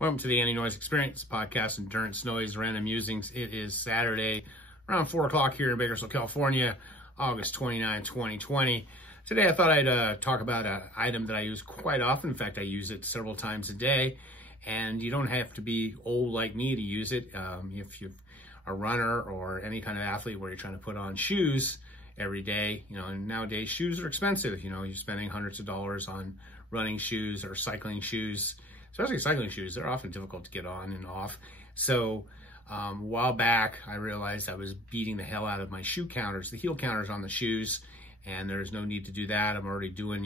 Welcome to the Anti-Noise Experience podcast, Endurance Noise, Random Musings. It is Saturday around 4 o'clock here in Bakersfield, California, August 29, 2020. Today I thought I'd talk about an item that I use quite often. In fact, I use it several times a day, and you don't have to be old like me to use it. If you're a runner or any kind of athlete where you're trying to put on shoes every day, and nowadays shoes are expensive. You're spending hundreds of dollars on running shoes or cycling shoes. Especially cycling shoes, they're often difficult to get on and off. So a while back, I realized I was beating the hell out of my shoe counters, the heel counters on the shoes, and there's no need to do that. I'm already doing,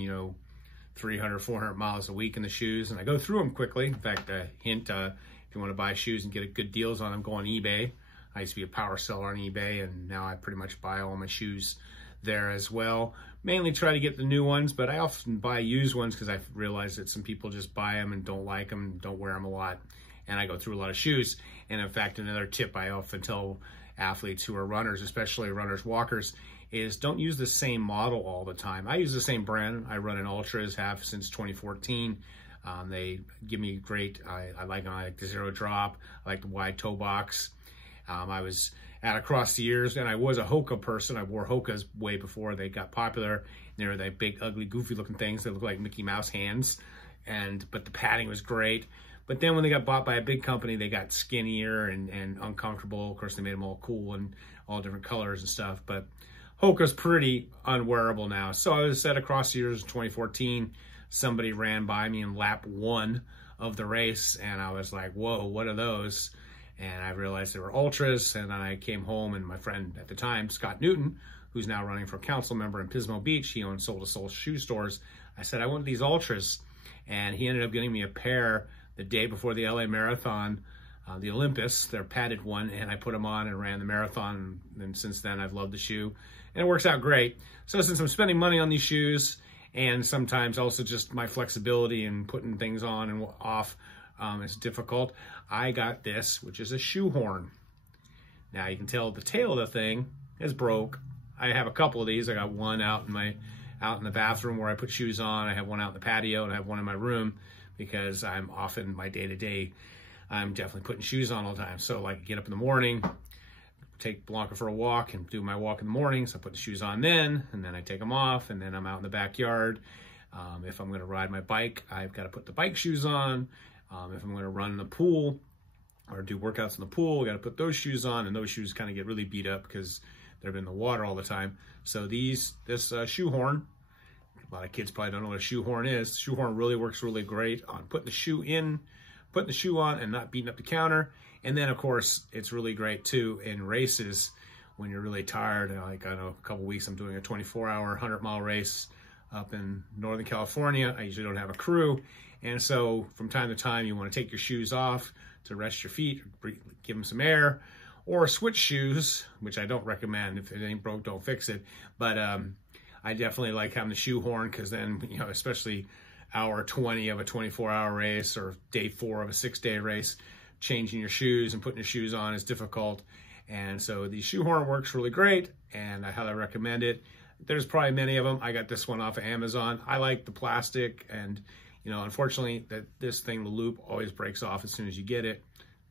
300, 400 miles a week in the shoes, and I go through them quickly. In fact, a hint, if you want to buy shoes and get good deals on them, go on eBay. I used to be a power seller on eBay, and now I pretty much buy all my shoes there as well. Mainly try to get the new ones, but I often buy used ones because I've realized that some people just buy them and don't like them, don't wear them a lot. And I go through a lot of shoes. And in fact, another tip I often tell athletes who are runners, especially runners, walkers, is don't use the same model all the time. I use the same brand. I run an Ultras, have since 2014. They give me great, I like the zero drop, I like the wide toe box. I was at across the years, and I was a Hoka person. I wore Hokas way before they got popular. They were like big, ugly, goofy looking things that look like Mickey Mouse hands, but the padding was great. But then when they got bought by a big company, they got skinnier and uncomfortable. Of course, they made them all cool and all different colors and stuff, but Hoka's pretty unwearable now. So I was at across the years in 2014, somebody ran by me in lap 1 of the race, and I was like, whoa, what are those? And I realized they were Ultras, and then I came home, and my friend at the time, Scott Newton, who's now running for council member in Pismo Beach, he owns Soul to Soul shoe stores. I said, I want these Ultras, and he ended up getting me a pair the day before the LA Marathon, the Olympus, their padded one, and I put them on and ran the marathon, and since then I've loved the shoe, and it works out great. So since I'm spending money on these shoes, and sometimes also just my flexibility in putting things on and off, it's difficult, I got this, which is a SHOEHORN. Now you can tell the tail of the thing is broke. I have a couple of these. I got one out in the bathroom where I put shoes on. I have one out in the patio, and I have one in my room because I'm often, my day-to-day, I'm definitely putting shoes on all the time. So like I get up in the morning, take Blanca for a walk and do my walk in the morning. So I put the shoes on then, and then I take them off, and then I'm out in the backyard. If I'm gonna ride my bike, I've got to put the bike shoes on. If I'm going to run in the pool or do workouts in the pool, I got to put those shoes on, and those shoes kind of get really beat up because they're in the water all the time. So this SHOEHORN, a lot of kids probably don't know what a SHOEHORN is. SHOEHORN really works really great on putting the shoe on and not beating up the counter. And then of course, it's really great too in races when you're really tired. Like I know a couple weeks I'm doing a 24-hour 100-mile race up in Northern California. I usually don't have a crew. And so from time to time, you want to take your shoes off to rest your feet, give them some air, or switch shoes, which I don't recommend. If it ain't broke, don't fix it. But I definitely like having the SHOEHORN because then, especially hour 20 of a 24-hour race or day 4 of a 6-day race, changing your shoes and putting your shoes on is difficult. And so the SHOEHORN works really great, and I highly recommend it. There's probably many of them. I got this one off of Amazon. I like the plastic, and unfortunately, this thing, the loop, always breaks off as soon as you get it.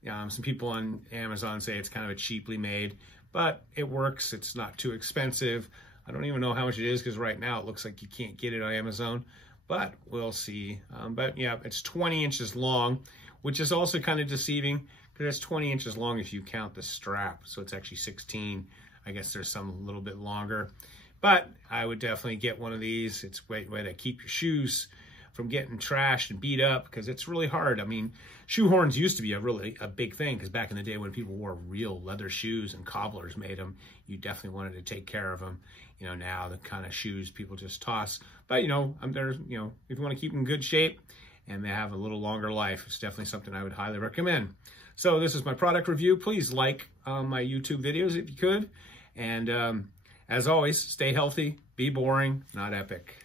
Some people on Amazon say it's kind of a cheaply made, but it works. It's not too expensive. I don't even know how much it is because right now it looks like you can't get it on Amazon, but we'll see. But yeah, it's 20 inches long, which is also kind of deceiving because it's 20 inches long if you count the strap. So it's actually 16. I guess there's some a little bit longer, but I would definitely get one of these. It's a way to keep your shoes from getting trashed and beat up because it's really hard. I mean, SHOEHORNs used to be a big thing because back in the day when people wore real leather shoes and cobblers made them, you definitely wanted to take care of them. Now the kind of shoes people just toss. But if you want to keep them in good shape and they have a little longer life, it's definitely something I would highly recommend. So this is my product review. Please like my YouTube videos if you could. And as always, stay healthy, be boring, not epic.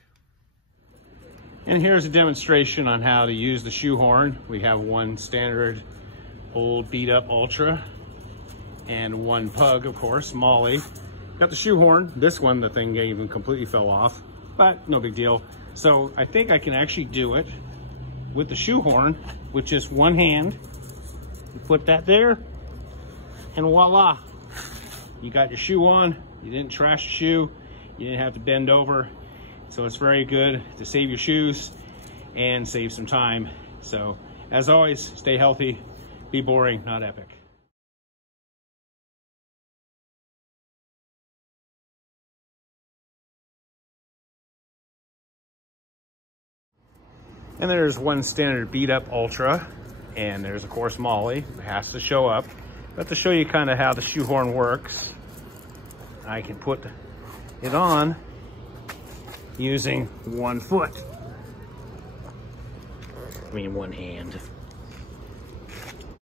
And here's a demonstration on how to use the SHOEHORN. We have one standard old beat up Ultra and one pug, of course, Molly. Got the SHOEHORN. This one, the thing even completely fell off, but no big deal. So I think I can actually do it with the SHOEHORN with just one hand. You put that there, and voila, you got your shoe on. You didn't trash the shoe. You didn't have to bend over. So it's very good to save your shoes and save some time. So as always, stay healthy, be boring, not epic. And there's one standard beat up Ultra, and there's of course Molly. It has to show up. But to show you kind of how the SHOEHORN works, I can put it on using one foot. I mean one hand.